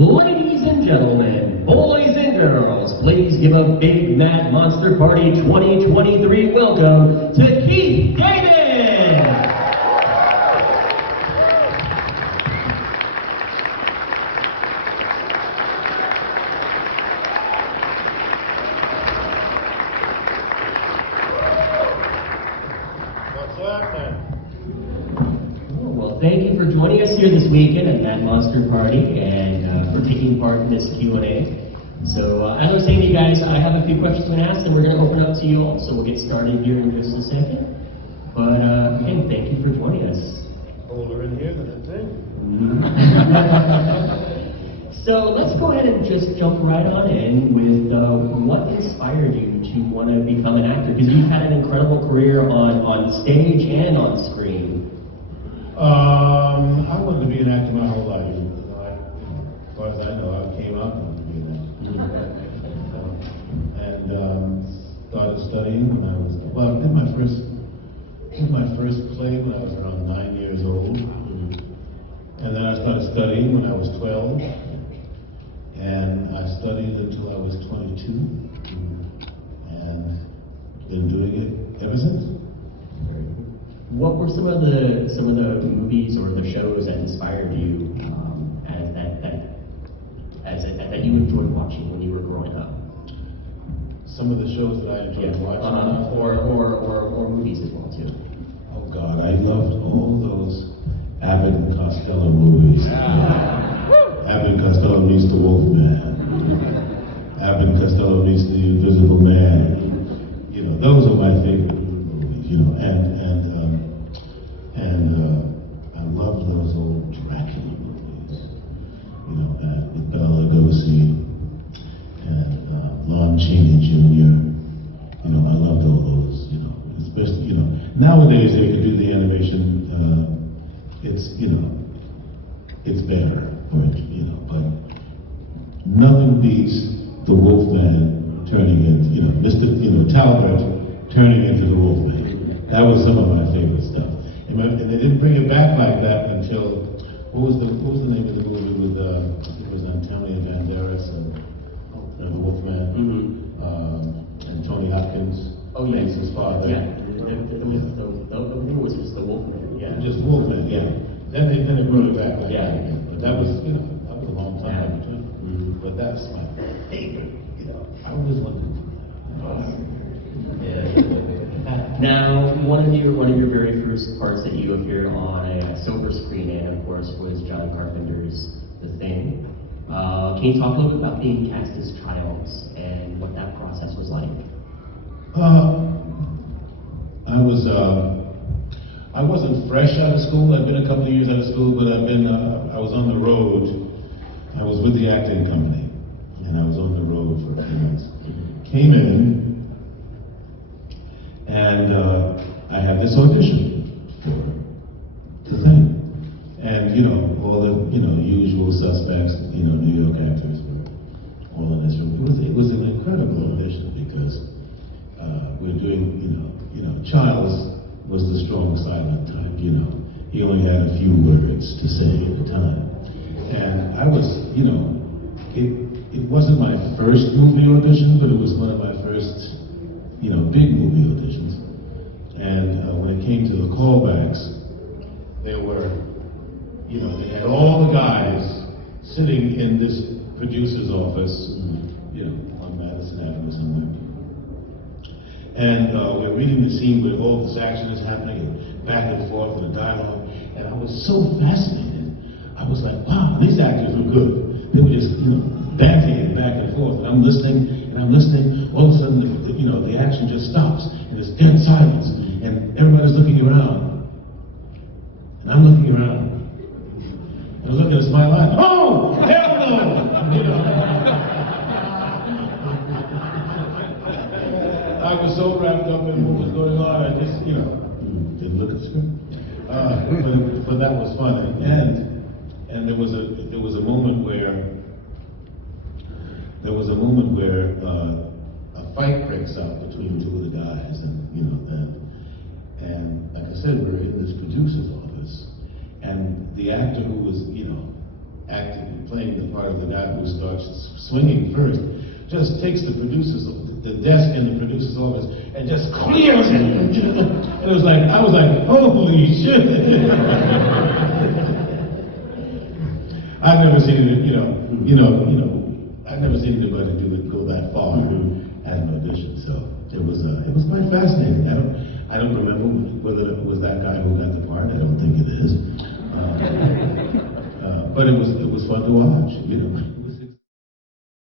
Ladies and gentlemen, boys and girls, please give a big Mad Monster Party 2023 welcome to Keith David! What's happening? Well, thank you for joining us here this weekend at Mad Monster Party and for taking part in this Q&A. So as I was saying to you guys, I have a few questions to ask and we're going to open up to you all, so we'll get started here in just a second. But again, thank you for joining us. Older in here than I think. So let's go ahead and just jump right on in with what inspired you to want to become an actor? Because you've had an incredible career on stage and on screen. I wanted to be an actor my whole life. As far as I know, I came out wanting to be an actor. And started studying when I was, well, I did my first play when I was around 9 years old. And then I started studying when I was 12. And I studied until I was 22. And been doing it ever since. What were some of the movies or the shows that inspired you that you enjoyed watching when you were growing up? Some of the shows that I enjoyed watching. Or movies as well too. Oh God, I loved all those Abbott and Costello movies. Abbott and Costello meets the Wolfman. Abbott and Costello meets the Invisible Man. You know, those are my favorite movies. You know, and I loved those old Dracula movies. You know, with Bela Lugosi and Lon Chaney Jr. You know, I loved all those. You know, especially nowadays they can do the animation. It's better, but nothing beats the Wolfman turning into, Mr. Talbot turning into the Wolfman. That was some of my favorite stuff. And they didn't bring it back like that until, what was the name of the movie with, it was Antonio Banderas and the Wolfman, and Tony Hopkins, plays his father. Yeah, it was just the Wolfman, yeah. Just Wolfman, yeah. Then they brought it back like Yeah. that again. But that was, that was a long time between. But that's my favorite, I always wanted to do that. Now, one of your very first parts that you appeared on a silver screen in, of course, was John Carpenter's The Thing. Can you talk a little bit about being cast as Childs and what that process was like? I wasn't fresh out of school. I'd been a couple of years out of school, but I was on the road. I was with the acting company, and I was on the road for a few months. Came in, and I had this audition for The Thing. And, all the, usual suspects, New York actors were all in this room. It was an incredible audition because we're doing, Childs was the strong silent type, He only had a few words to say at a time. And I was, it wasn't my first movie audition, but it was one of my first, big movie auditions. And when it came to the callbacks, there were, they had all the guys sitting in this producer's office, on Madison Avenue somewhere. And we're reading the scene where all this action is happening, and back and forth, and the dialogue. And I was so fascinated. I was like, wow, these actors were good. They were just, banting back and forth. And I'm listening, All of a sudden, the action just stops, and there's dead silence, and everybody's looking around. And I'm looking around. And I look at a smile like, oh, hell no! I was so wrapped up in what was going on, I just, didn't look at the script. But that was fun. And there was a moment where a fight breaks out between two of the guys, and like I said, we were in this producer's office, and the actor who was acting, playing the part of the guy who starts swinging first, just takes the desk in the producer's office, and just clears it. And it was like, I was like, holy shit. I've never seen it, I've never seen anybody go that far at an audition. So it was quite fascinating. I don't remember whether it was that guy who got the part. I don't think it is. But it was fun to watch,